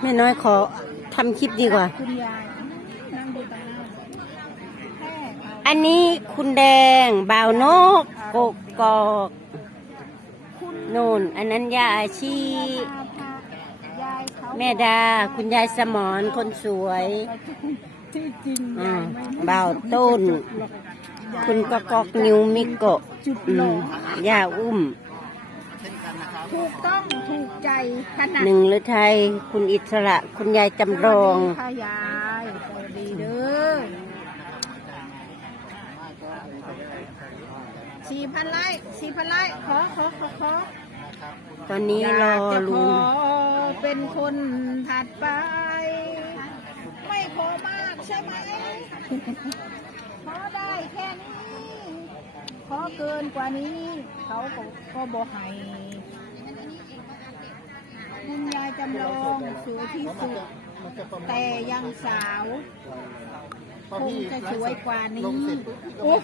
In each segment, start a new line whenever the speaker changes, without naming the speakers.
แม่น้อยขอทำคลิปดีกว่า
คุณยายนั่งดูตาหน้าแค่เอา
อันนี้คุณแดงบ่าวนกกกกอก
คุณ
โน่น อันนั้นยาอาชี
พาพายายเขา
แม่ดา คุณยายสมอนคนสวย
ที่จริง
อื
ยายไม่
บ่าวต้น คุณกกอกนิวมิโกะ
จุดหล่
ม
อย่า
อุ้ม
ถูกต้องถูกใจขนาด
หนึ่งหรือไทยคุณอิสระคุณยายจำลอง
สวัสดีค่ะยายสวัสดีเด้อสี่พันไลค์สี่พันไลค์ขอขอขอขอ
ตอนนี้
อย
ราอก
จะข
ลุ
องเป็นคนถัดไป ไม่ขอมากใช่ไหมขอได้แค่นี้ขอเกินกว่านี้ เขาก็ก็บอกให้ คุณยายจำลองสวยที่สุด แต่ยังสาวคงจะสวยกว่านี้โอ้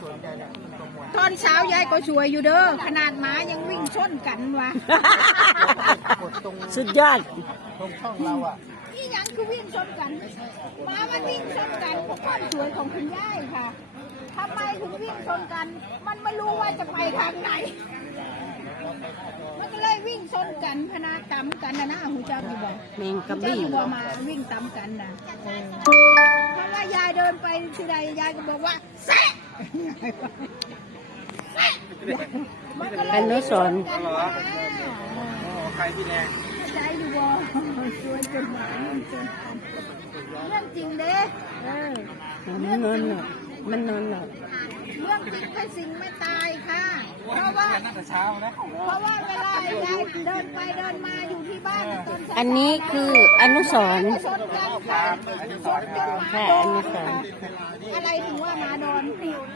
ตอนเช้ายายก็สวยอยู่เด้อ ขนาดหมายังวิ่งชนกันวะ
สุดยอด
นี่ยังคือวิ่งชนกันหมามันวิ่งชนกันเพราะความสวยของคุณยายค่ะทำไมถึงวิ่งชนกัน มันไม่รู้ว่าจะไปทางไหนมันก็เลย วิ่งชนกันพนาตำกันนะนะหูจักอยู่บ่
แมงกะ
เจ้า
บี้
อยู่บ่มาวิ่งตำกันนะเออเพราะว่ายายเดินไปที่ใดยายก็บอกว่าแซะแซะมันก็เลย
อนุสรณ์
วิ่งชนกันนะ
ใครพี่แดง
ใจอยู่บ่สวยจนหมาวิ่งชนกันเรื่องจริงเด้เออ
มันนอนหลับมันนอนหลับ
เรื่องจริงเป็นสิ่งไม่ตายค่ะ เพราะว่า
ตั้งแต่เช้านะ
เพราะว่าเวลายายเดินไปเดินมาอยู่ที่บ้านตอนเช้า
อันนี้คืออนุสรณ์
ชนกันค่ะชนจนหมา
ค่ะ
โด
อนนุสรณ์
อะไรถึงว่าหมาโดน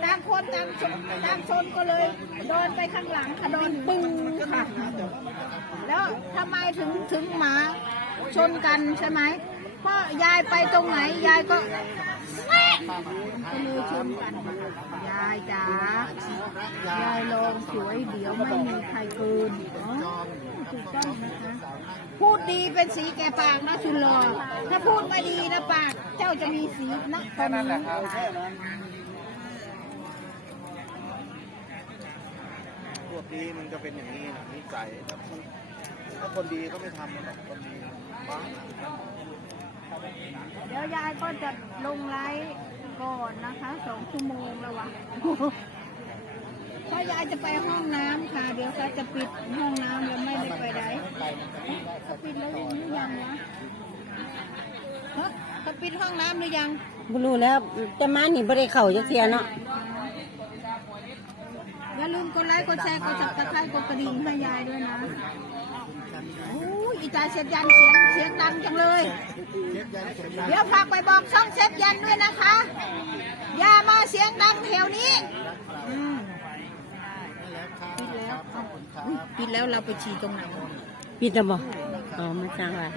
ต่างคนต่างชนต่างชนก็เลยโดนไปข้างหลังค่ะโดนปึ้งค่ะ แล้วทำไมถึงถึงหมาชนกันใช่ไหมเพราะยายไปตรงไหนยายก็ ก็เลยชนกัน ยายจ๋ายายลองสวยเดี๋ยวไม่มีใครเกินอ๋อถูกต้องนะคะ พูดดีเป็นสีแก่ปากนะสุนลอถ้าพูดไม่ดีนะปาก เจ้าจะมีสีนักตอนนี้
พวกนี้มันก็เป็นอย่างนี้นะนิสัยถ้าคนถ้าคนดีก็ไม่ทำหรอกคนดีบ้า
เดี๋ยวยายก็จะลงไลฟ์ก่อนนะคะสองชั่วโมงแล้ววะเพราะยายจะไปห้องน้ำค่ะ เดี๋ยวเขาจะปิดห้องน้ำแล้วไม่ได้ไปไหนเขาปิดแล้วหรือยังวะฮะเขาปิดห้องน้ำหรือยัง
บ่รู้แล้วแต่มานี่บ่ได้เข้าจักเทียเนาะ
อย่าลืมกดไลค์กดแชร์กดจับตะไคร้กดกระดิ่งให้ยายด้วยนะโอ้ยอีตาเชฟยันเสียงเสียงดังจังเลย เดี๋ยวฝากไปบอกช่องเชฟยันด้วยนะคะ อย่ามาเสียงดังแถวนี้อืมปิดแล้วเอาอุ๊ยปิดแล้วเราไปฉี่ตรงไหน
ปิดแล้วบ่อ๋อมาจ้างว่า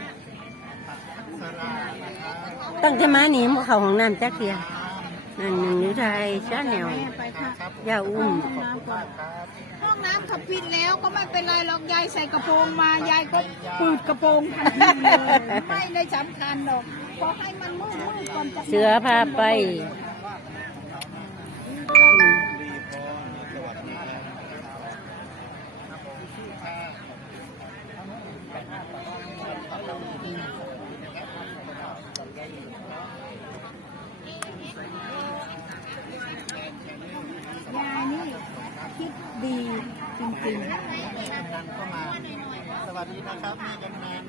ตั้งแต่มานี่บ่เข้าห้องน้ำจักเทีย นั่นหนึ่งอยู่ไทยชาแนว
แม่ไปค่ะ
อย่าอุ้ม
ห้องน้ำก่อนห้องน้ำเขาปิดแล้วก็ไม่เป็นไรหรอกยายใส่กระโปรงมายายก็ปูดกระโปรงทันทีเลยไม่ได้สำคัญหรอกขอให้มันมืดมืดก่อนจะ
เสือพาไป
จริง
สวัสดีนะครับมีกำนัน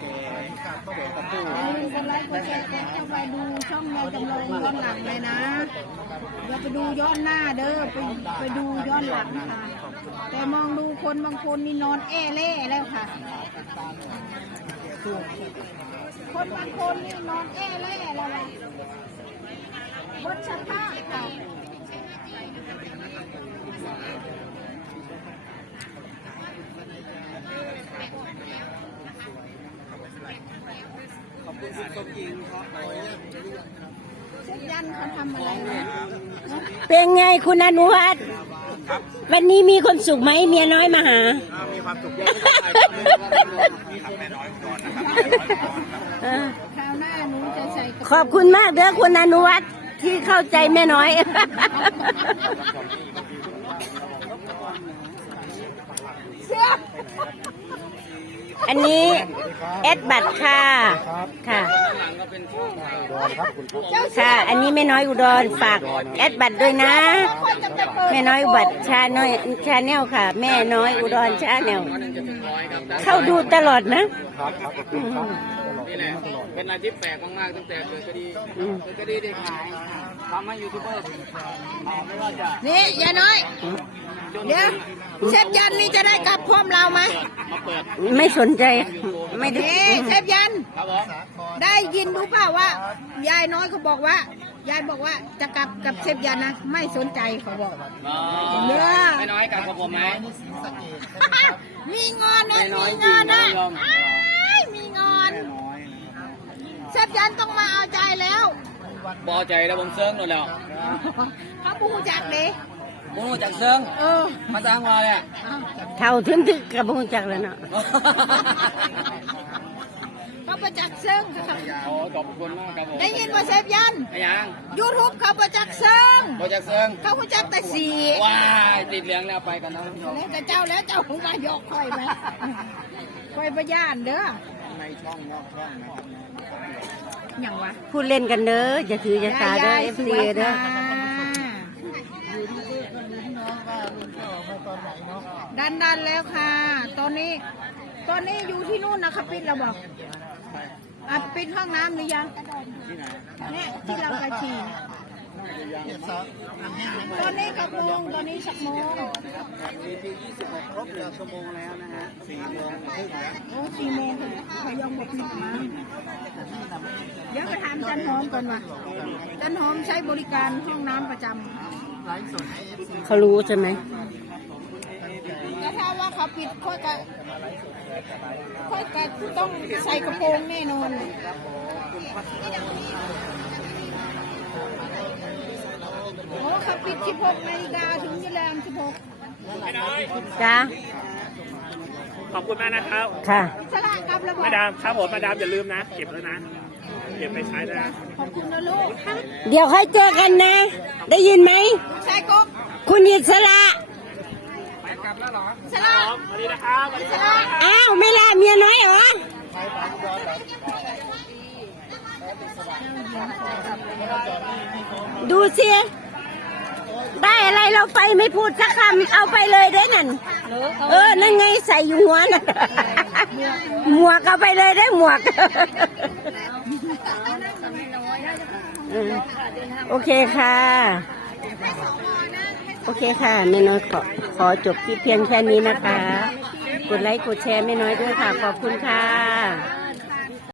แก่ครับก็เด็กตะปู
ๆอย่าลืมกดไลค์กดแชร์กดเข้าไปดูช่องยายจำลองย้อนหลังเลยนะอย่าไปดูย้อนหน้าเด้อไปไปดูย้อนหลังค่ะ แต่มองดูคนบางคนนี่นอนแอ่เล่แล้วค่ะ คนบางคนนี่นอนแอ่เล่แล้วล่ะบดสภาพค่ะ
ขอบคุณคุณสมหญิงครับ
เช็ค ยันเขาทำอะไรนะ
เป็นไงคุณอนุวัฒน์วันนี้มีคนสุขไหมเมียน้อยมาหา
มีความสุขเยอะ
เออ
คราวหน้าหนูจะใส่กระ
ขอบคุณมากเด้อคุณอนุวัฒน์ที่เข้าใจแม่น้อย
เสื้อ
อันนี้แอดบัตรค่ะค่ะ
เจ้าเสื้
ค่ะ อันนี้แม่น้อยอุดรฝากแอดบัตรด้วยนะ
คนจะไปเปิด
แม่น้อยอุบัติชาน้อยชาแนลค่ะ แม่น้อยอุดรชาแนลเข้าดูตลอดนะ
นี่แหละเป็นอะไรที่แปลกมากๆตั้งแต่เกิดคดี
อืม
เกิดคดีเด็กหาย ทำให้ยูทูบเบอร์เอาไม่ว่าจะ
นี่ยายน้อย เดี๋ยวเชฟยันนี่จะได้กลับพร้อมเราไหม
มาเปิด
ไม่สนใจ ไม่ได้
เอ๊เชฟยัน
ครับผม
ได้ยินรู้เปล่าว่า ยายน้อยเขาบอกว่า ยายบอกว่าจะกลับกับเชฟยันนะ ไม่สนใจเขาบอก
อ๋อ
เนื้อ
ไม่น้อยกันกับผมไหม
มีงอนนะ
ไม่น้อ
มี
ย
งอนนะ
จริงนะยอม
อ้ายมีงอน
น้อย
เชฟยันต้องมาเอาใจแล้ว
บอใจแล้วผมเซิร์งหมดแล้ว
เขาปูจักเด้
มูจากเซิร์ง
เออ
มาสร้างมาเนี่ย
เอา
เท่าทึมทึกกับพงจักแล้วเนาะ
เขาประจักษ์ซึ่ง
โอ้ขอบคุณมากครับผม
ได้ยินว่าเชฟยัน
ไอ้ยัง
ยูทูบเขาประจักษ์ซึ่ง
บอจากเซิร์ง
เขาประจักษ์แต่สี
ว้ายติดเหลืองแล้วไปกันนะท่านผู้ชม
แล้วแต่เจ้าแล้วเจ้าคงมายกคอยไหมคอยประย่านเด้อ
ในช่องนอกช่องนะครับ
อย่างวะ
พูดเล่นกันเด้อจะถือจะตาเด้อเอฟซีเด้อ
ดันดันๆแล้วค่ะ ตอนนี้ ตอนนี้อยู่ที่นู่นนะคะปิดเราบอกอะปิดห้องน้ำหรือยัง
ที่ไหน
เนี่ยที่เราไปฉี่ ตอนนี้กับโมงตอนนี้สักโมง
ทีที่26ครบหนึ่งชั่วโมงแล้วนะฮะสี่โมงครึ่งแล้ว
โอ้สี่โมงพยองบอกหนึ่งมาเดี๋ยวไปถามจันหอมก่อนว่าจันหอมใช้บริการห้องน้ำประจำ
เขารู้ใช่ไหม
แต่ถ้าว่าเขาปิดค่อยก็ค่อยก็ต้องใส่กระโปรงแน่นอน โอ้เขาปิด 16นาฬิกาถึงจะแรง16
จ้า
ขอบคุณมากนะครับ
ค่ะ
สละกลับแล้วบอ
มากดามครับผมมาดามอย่าลืมนะ เก็บแล้วนะ เก็บไปใช้ด้วยนะ
ขอบคุณนะลูก
เดี๋ยวค่อยเจอกันนะ ได้ยินไหม
ชายกุ๊ก
คุณอิสระ
สละ
สวัสดีนะครับ
สละ
อ้าวไม่ลาเมียน้อยเหรอ ดูสิได้ อะไรเราไปไม่พูดสักคำเอาไปเลยได้นั่น เออ นั่นไงใส่อยู่หัวน่ะหมวกเอาไปเลยได้หมวกเออโอเคค่ะ โอเคค่ะ แม่น้อยขอขอจบที่เพียงแค่นี้นะคะ กดไลค์กดแชร์แม่น้อยด้วยค่ะ ขอบคุณค่ะ